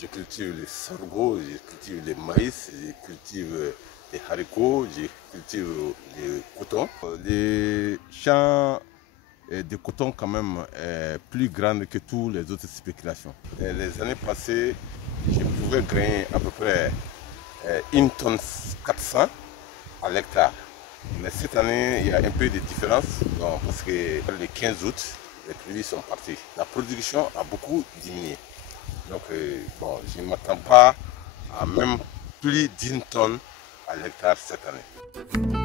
Je cultive les sorgho, je cultive les maïs, je cultive les haricots, je cultive le coton. Les champs de coton quand même est plus grand que toutes les autres spéculations. Les années passées, je pouvais gagner à peu près 1 tonne 400 à l'hectare. Mais cette année, il y a un peu de différence parce que le 15 août, les pluies sont parties. La production a beaucoup diminué. Donc, bon, je ne m'attends pas à même plus d'1 tonne à l'hectare cette année.